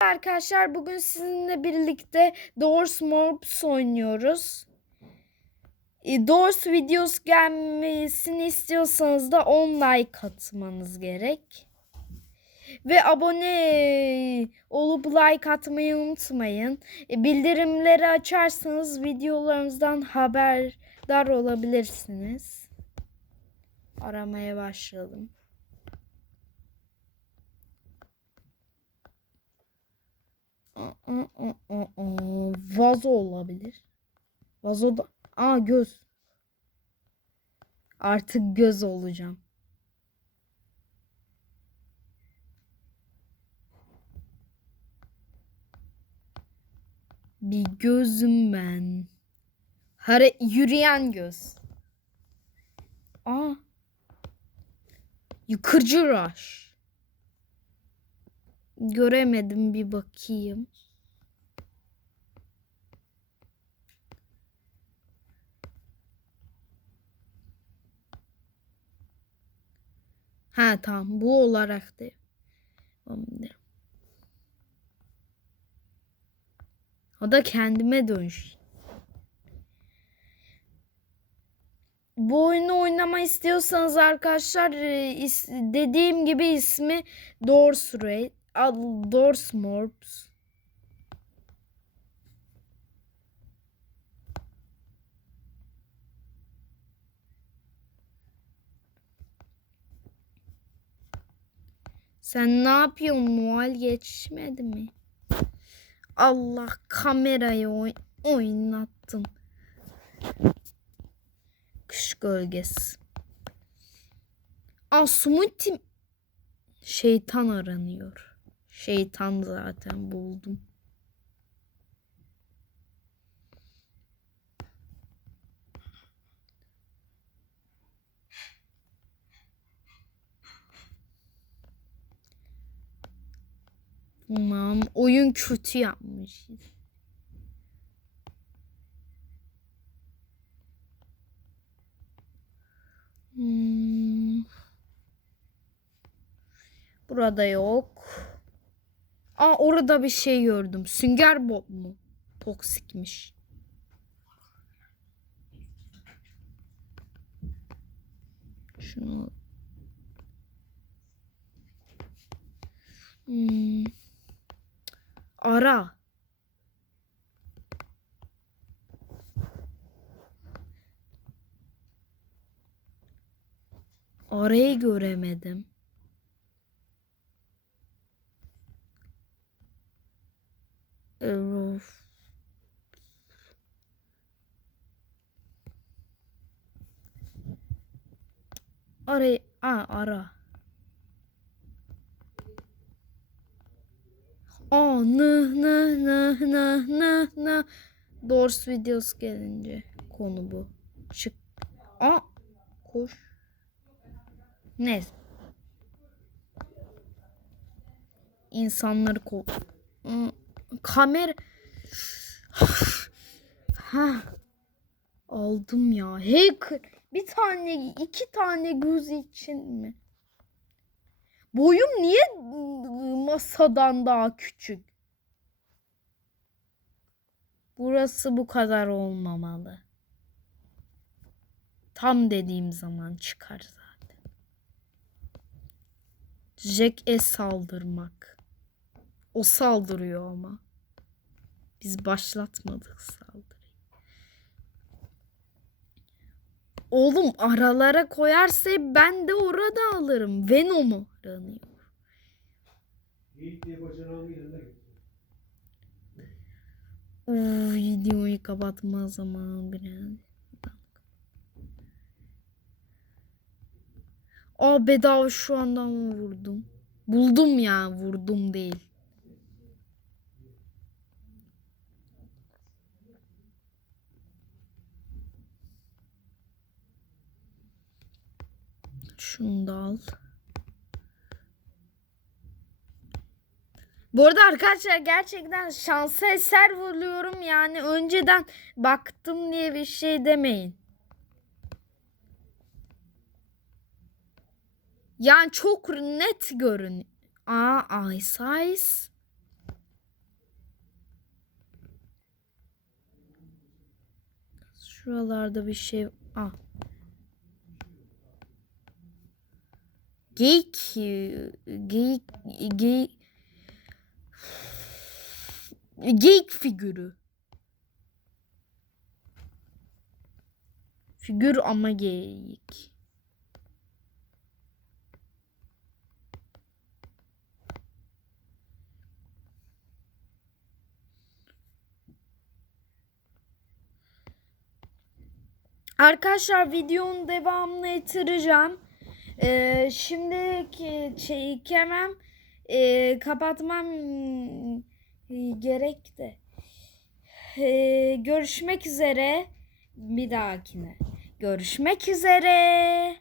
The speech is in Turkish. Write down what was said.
Arkadaşlar bugün sizinle birlikte Doors Morps oynuyoruz. E, Doors videos gelmesini istiyorsanız da 10 like atmanız gerek. Ve abone olup like atmayı unutmayın. E, Bildirimleri açarsanız videolarımızdan haberdar olabilirsiniz. Aramaya başlayalım. Vazo olabilir. Vazo da... Aa göz. Artık göz olacağım. Bir gözüm ben. Hare yürüyen göz. Aa. Yıkıcı rush. Göremedim bir bakayım. Ha tamam bu olarak da. O da kendime dönüş. Bu oyunu oynama istiyorsanız arkadaşlar e, dediğim gibi ismi Doors Raid, ad- Doors Morps. Sen ne yapıyorsun? Noel geçmedi mi? Allah kamerayı oy oynattın. Kış gölgesi. Smoothie şeytan aranıyor. Şeytan zaten buldum. Tamam. Oyun kötü yapmışız. Hmm. Burada yok. Aa orada bir şey gördüm. Sünger Bob mu? Toksikmiş. Şunu Hmm. Ara. Arayı göremedim. Of. Arayı, aa ara. Aa nı nı nı nı nı nı. Doors videos gelince konu bu. Çık. Aa koş. Neyse. İnsanları ko Kamera ha. Aldım ya. Hacker bir tane iki tane göz için mi? Boyum niye masadan daha küçük? Burası bu kadar olmamalı. Tam dediğim zaman çıkar zaten. Jack'e saldırmak. O saldırıyor ama. Biz başlatmadık saldırıyı. Oğlum aralara koyarsa ben de orada alırım. Venom'u aranıyor. Uf, videoyu kapatma zamanı biraz. Aa bedava şu andan vurdum. Buldum ya vurdum değil. Şunu da al. Bu arada arkadaşlar gerçekten şansa eser vuruyorum. Yani önceden baktım diye bir şey demeyin. Yani çok net görün. Aa, ay size. Şuralarda bir şey. Ah. Geyik. Geyik. Geyik. Geyik figürü. Figür ama geyik. Arkadaşlar videonun devamını ettireceğim. Ee, şimdi ki- çekemem. Ee, kapatmam e, gerek de. Ee, görüşmek üzere bir dahakine. Görüşmek üzere.